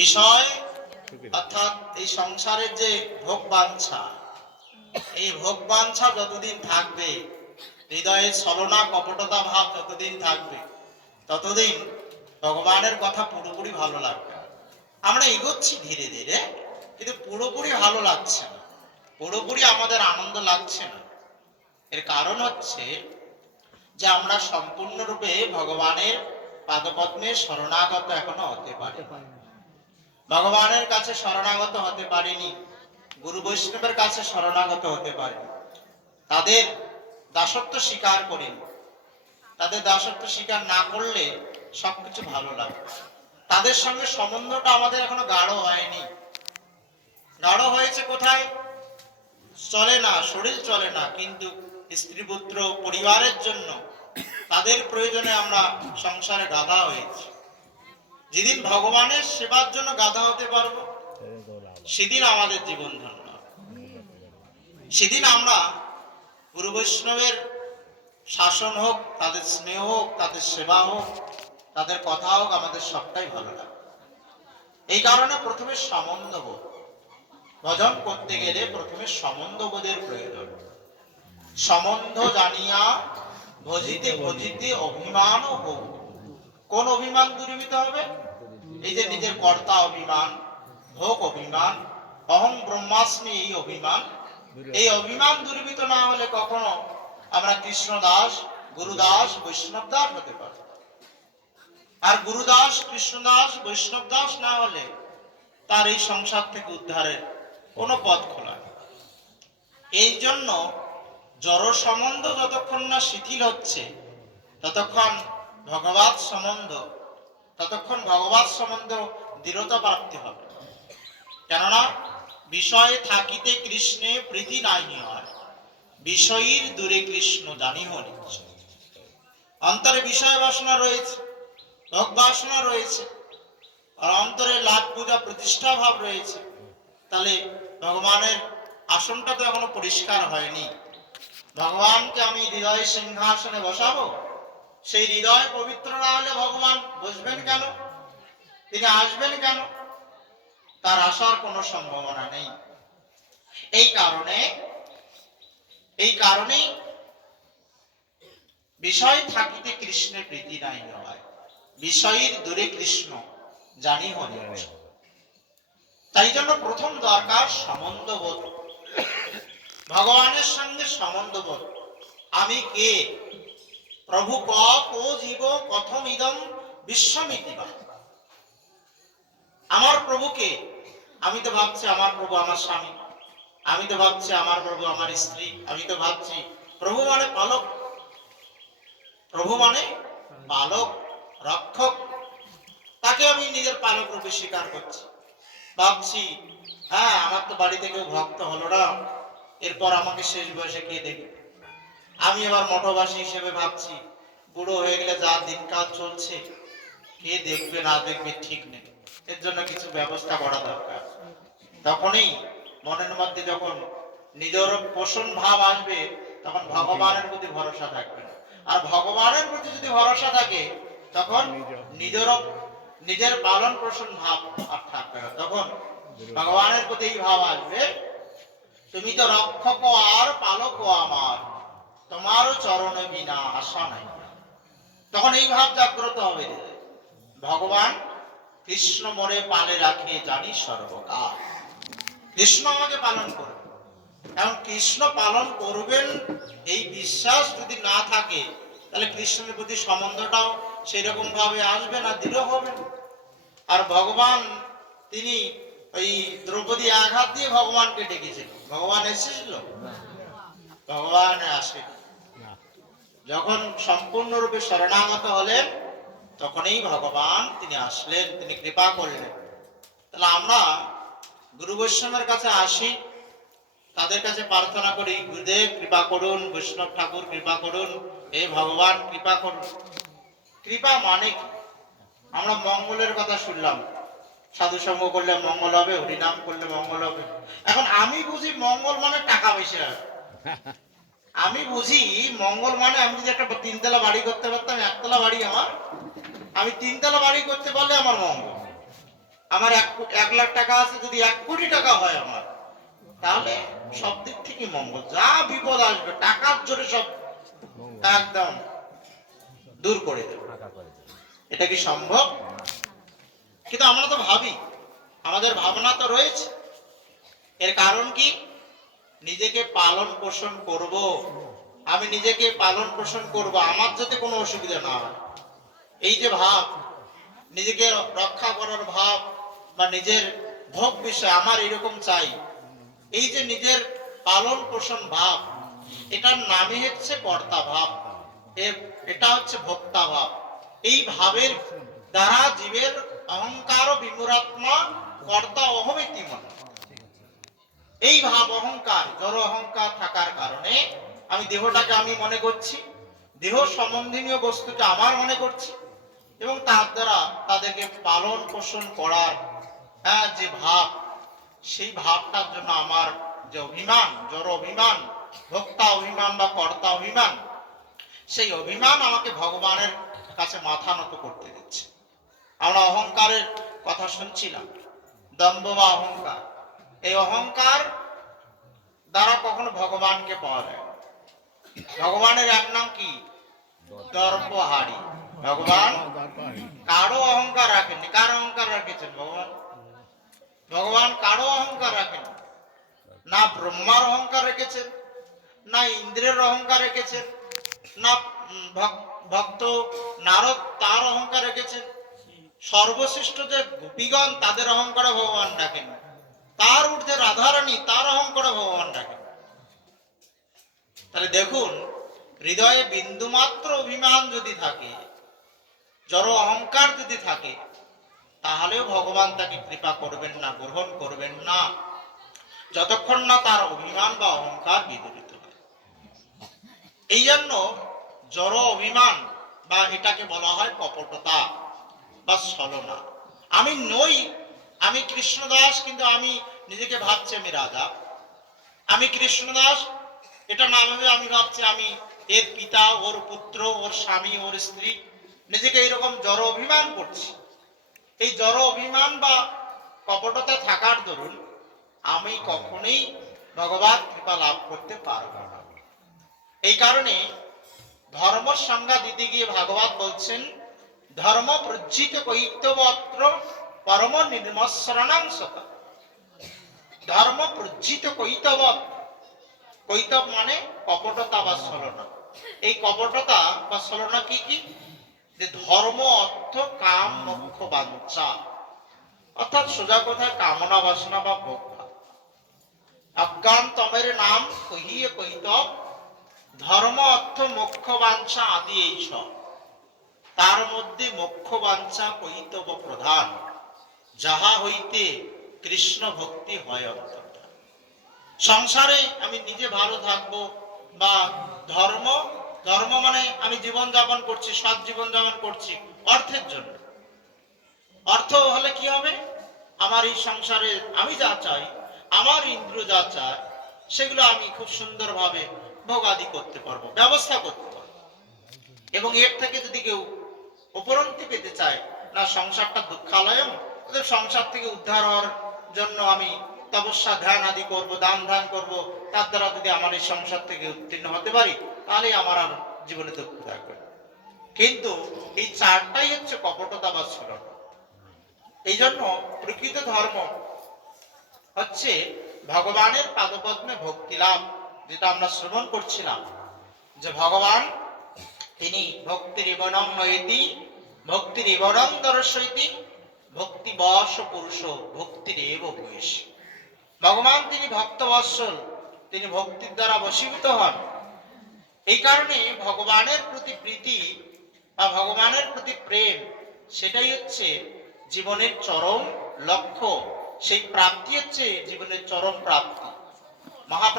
বিষয় অর্থাৎ এই সংসারের যে ভোগ বাঞ্ছা, এই ভোগ বাঞ্ছা যতদিন থাকবে, হৃদয়ে ছলনা কপটতা ভাব যতদিন থাকবে, ততদিন ভগবানের কথা পুরোপুরি ভালো লাগবে না। আমরা এগোচ্ছি ধীরে ধীরে, কিন্তু পুরোপুরি ভালো লাগছে না, পুরোপুরি আমাদের আনন্দ লাগছে না। এর কারণ হচ্ছে যে আমরা সম্পূর্ণরূপে ভগবানের পাদপদ্মে শরণাগত এখনো হতে পারি, ভগবানের কাছে শরণাগত হতে পারিনি, গুরু বৈষ্ণবের কাছে শরণাগত হতে পারিনি, তাদের দাসত্ব স্বীকার করিনি। তাদের দাসত্ব স্বীকার না করলে সবকিছু ভালো লাগে। তাদের সঙ্গে সম্বন্ধটা আমাদের এখনো গাঢ় হয়নি। গাঢ় হয়েছে কোথায়? চলে না, শরীর চলে না, কিন্তু স্ত্রী পুত্র পরিবারের জন্য তাদের প্রয়োজনে আমরা সংসারে গাধা হয়েছি। যেদিন ভগবানের সেবার জন্য গাধা হতে পারবো, সেদিন আমাদের জীবন ধন্য। সেদিন আমরা গুরু বৈষ্ণবের শাসন হোক, তাদের স্নেহ হোক, তাদের সেবা হোক, তাদের কথা হোক, আমাদের সবটাই ভালো লাগে। এই কারণে প্রথমে সম্বন্ধবোধ, ভজন করতে গেলে প্রথমে সম্বন্ধবোধের প্রয়োজন। সম্বন্ধ জানিয়া ভজিতে ভজিতে অভিমান হোক। কোন অভিমান দূরীভূত হবে? এই যে নিজের কর্তা অভিমান, ভোগ অভিমান, অহং ব্রহ্মাস্মি এই অভিমান, এই অভিমান দূরীভূত না হলে কখনো আমরা কৃষ্ণদাস, গুরুদাস, বৈষ্ণব দাস হতে পারি। আর গুরুদাস, কৃষ্ণদাস, বৈষ্ণব দাস না হলে তার এই সংসার থেকে উদ্ধারের কোনো পথ খোলা নেই। এই জন্য জড় সম্বন্ধ যতক্ষণ না শিথিল হচ্ছে, ততক্ষণ ভগবৎ সম্বন্ধ দৃঢ়তা প্রাপ্তি হবে। কেননা বিষয়ে থাকিতে কৃষ্ণে প্রীতি নাই হয়, বিষয়ীর দূরে কৃষ্ণ জানিহ নিশ্চয়। অন্তরে বিষয় বাসনা রয়েছে, ভোগ বাসনা রয়েছে, আর অন্তরে লাভ পূজা প্রতিষ্ঠা ভাব রয়েছে, তাহলে ভগবানের আসনটা তো এখনো পরিষ্কার হয়নি। ভগবানকে আমি হৃদয় সিংহাসনে বসাবো, সেই হৃদয় পবিত্র না হলে ভগবান বসবেন কেন? তিনি আসবেন কেন? তার আসার কোনো সম্ভাবনা নেই। এই কারণেই বিষয় থাকিতে কৃষ্ণের প্রীতি নাই হয়, বিষয়ের দূরে কৃষ্ণ জানি হলে। তাই জন্য প্রথম দরকার সম্বন্ধবোধ, ভগবানের সঙ্গে সম্বন্ধবোধ। আমি কে? প্রভু কো জীব কথম ইদম বিশ্বমিতিবা। আমার প্রভুকে, আমি তো ভাবছি আমার প্রভু আমার স্বামী, আমি তো ভাবছি আমার প্রভু আমার স্ত্রী, আমি তো ভাবছি প্রভু মানে পালক, প্রভু মানে পালক, রক্ষক। তাকে আমি নিজের পালক রূপে স্বীকার করছি। ভাবছি হ্যাঁ, আমার তো বাড়িতে কেউ ভক্ত হলো না, এরপর আমাকে শেষ বয়সে কে দেখবে? আমি আবার মঠবাসী হিসেবে ভাবছি বুড়ো হয়ে গেলে যা দিনকাল চলছে, কে দেখবে না দেখবে ঠিক নেই, এর জন্য কিছু ব্যবস্থা করা দরকার। তখনই মনের মধ্যে যখন নিজের পোষণ ভাব আসবে, তখন ভগবানের প্রতি ভরসা থাকবে না। আর ভগবানের প্রতি যদি ভরসা থাকে, তখন নিজের পালন পোষণ ভাব আর থাকবে না। তখন ভগবানের প্রতি এই ভাব আসবে, তুমি তো রক্ষক আর পালক আমার, তোমারও চরণে বিনা আশা নাই। তখন এই ভাব জাগ্রত হবে, ভগবান কৃষ্ণ মোরে পালে রাখে জানি সর্বকাল, কৃষ্ণ আমাকে পালন করবে। এখন কৃষ্ণ পালন করবেন এই বিশ্বাস যদি না থাকে, তাহলে কৃষ্ণের প্রতি সম্বন্ধটাও সেই রকম ভাবে আসবে না, দৃঢ় হবে। আর ভগবান তিনি ওই দ্রৌপদী আঘাত দিয়ে ভগবানকে ডেকেছিল, ভগবান এসেছিল? ভগবান আসে যখন সম্পূর্ণরূপে শরণাগত হলেন, তখনই ভগবান তিনি আসলেন, তিনি কৃপা করলেন। তাহলে আমরা গুরু বৈষ্ণবের কাছে আসি, তাদের কাছে প্রার্থনা করি, গুরুদেব কৃপা করুন, বৈষ্ণব ঠাকুর কৃপা করুন, হে ভগবান কৃপা করুন। কৃপা মানে কি? আমরা মঙ্গলের কথা শুনলাম, সাধু সঙ্গ করলে মঙ্গল হবে, হরিনাম করলে মঙ্গল হবে। এখন আমি বুঝি মঙ্গল মানে টাকা পয়সা। আমি বুঝি মঙ্গল মানে আমি যদি একটা 3 তলা বাড়ি করতে পারতাম, 1 তলা বাড়ি আমার, আমি 3 তলা বাড়ি করতে পারলে আমার মঙ্গল। আমার 1 লাখ টাকা আছে, যদি 1 কোটি টাকা হয় আমার, তাহলে সব দিক থেকে মঙ্গল। যা বিপদ আসবে টাকার জোরে সব একদম দূর করে দেবে। এটা কি সম্ভব? কিন্তু আমরা তো ভাবি, আমাদের ভাবনা তো রয়েছে। এর কারণ কি? নিজেকে পালন পোষণ করব, আমি নিজেকে পালন পোষণ করব, আমার যাতে কোনো অসুবিধা না হয়, এই যে ভাব, নিজেকে রক্ষা করার ভাব বা নিজের ভোগ বিষয় আমার এরকম চাই, এই যে নিজের পালন পোষণ ভাব, এটার নামই হচ্ছে কর্তা ভাব, এটা হচ্ছে ভোক্তা ভাব। এই ভাবের দ্বারা জীবের অহংকার ও বিমূঢ়াত্মা কর্তা অহমিতি মনে। এই ভাব অহংকার, জড় অহংকার থাকার কারণে আমি দেহটাকে আমি মনে করছি, দেহ সম্বন্ধীয় বস্তুকে আমার মনে করছি, এবং তার দ্বারা তাদেরকে পালন পোষণ করার যে ভাব, সেই ভাবটার জন্য আমার যে অভিমান, জড় অভিমান, ভোক্তা অভিমান বা কর্তা অভিমান, সেই অভিমান আমাকে ভগবানের কাছে মাথা নত করতে দিচ্ছে। আমরা অহংকারের কথা শুনছিলাম, দম্ভ বা অহংকার। এই অহংকার দ্বারা কখনো ভগবানকে পাওয়া যায়। ভগবানের এক নাম কি? দর্পহারী। ভগবান কারো অহংকার রাখেননি। কার অহংকার রাখেছেন ভগবান? ভগবান কারো অহংকার রাখেন না। ব্রহ্মার অহংকার রেখেছেন, না ইন্দ্রের অহংকার রেখেছেন, না ভক্ত নারদ তার অহংকার রেখেছেন। সর্বশ্রেষ্ঠ যে গোপীগণ, তাদের অহংকারে ভগবান ডাকেন। তার ঊর্ধ্বে রাধারানী, তার অহংকারে ভগবান ডাকেন। তাহলে দেখুন, হৃদয়ে বিন্দুমাত্র অভিমান যদি থাকে, জড় অহংকার যদি থাকে, তাহলেও ভগবান তাকে কৃপা করবেন না, গ্রহণ করবেন না, যতক্ষণ না তার অভিমান বা অহংকার বিদরিত হয়। এই জন্য জড় অভিমান বা এটাকে বলা হয় কপটতা বা ছলনা। আমি নই, আমি কৃষ্ণদাস, কিন্তু আমি নিজেকে ভাবছি আমি রাজা। আমি কৃষ্ণদাস, এটা না ভেবে আমি ভাবছি আমি এর পিতা, ওর পুত্র, ওর স্বামী, ওর স্ত্রী, নিজেকে এইরকম জড় অভিমান করছি। এই জড় অভিমান বা কপটতা থাকার দরুন আমি কখনোই ভগবত কৃপা লাভ করতে পারব না। এই কারণে ধর্ম সংজ্ঞা দিতে গিয়ে ভাগবত বলছেন, ধর্ম প্রজ্জিত কৈতবত্র পরম নির্মৎসরণাংশতা। ধর্ম প্রজ্জিত কৈতবত, কৈতব মানে কপটতা বা ছলনা। এই কপটতা বা ছলনা কি কি? যে ধর্ম, অর্থ, কাম, মোক্ষ, বাঞ্ছা, অর্থাৎ সোজা কথায় কামনা বাসনা বা ভোগ। অজ্ঞান তমের নাম কহিয়ে কৈতব, ধর্ম, অর্থ, মোক্ষ, বাঞ্ছা আদি এই সব। তার মধ্যে মোক্ষ বাঞ্ছা কৈতব প্রধান, যাহা হইতে কৃষ্ণ ভক্তি হয় অন্তর্ধান। সংসারে আমি নিজে ভালো থাকবো বা ধর্ম, ধর্ম মানে আমি জীবন যাপন করছি, সৎ জীবন যাপন করছি অর্থের জন্য। অর্থ হলে কি হবে? আমার এই সংসারে আমি যা চাই, আমার ইন্দ্র যা চায়, সেগুলো আমি খুব সুন্দরভাবে ভোগাদি করতে পারবো, ব্যবস্থা করতে পারবো। এবং এর থেকে যদি কেউ উপরন্তি পেতে চায়, না সংসারটা দুঃখালয়ম, সংসার থেকে উদ্ধার হওয়ার জন্য আমি তপস্যা ধ্যান আদি করব, দান ধ্যান করব, তার দ্বারা যদি আমার এই সংসার থেকে উত্তীর্ণ হতে পারি, তাহলে আমার আর জীবনে দুঃখ থাকবে। কিন্তু এই চারটাই হচ্ছে কপটতা বা ছলনা। এই জন্য প্রকৃত ধর্ম হচ্ছে ভগবানের পাদপদ্মে ভক্তি লাভ, যেটা আমরা শ্রবণ করছিলাম, যে ভগবান তিনি ভক্তির ইবনং নয়তি, ভক্তির ইবনং দর্শয়তি, ভক্তি বশ পুরুষ, ভক্তির এব বয়স। ভগবান তিনি ভক্ত বৎসল, তিনি ভক্তির দ্বারা বশীভূত হন। এই কারণে ভগবানের প্রতি প্রীতি বা ভগবানের প্রতি প্রেম, সেটাই হচ্ছে জীবনের চরম লক্ষ্য। সেই প্রাপ্তি হচ্ছে জীবনের চরম প্রাপ্তি। মহাপ্রভু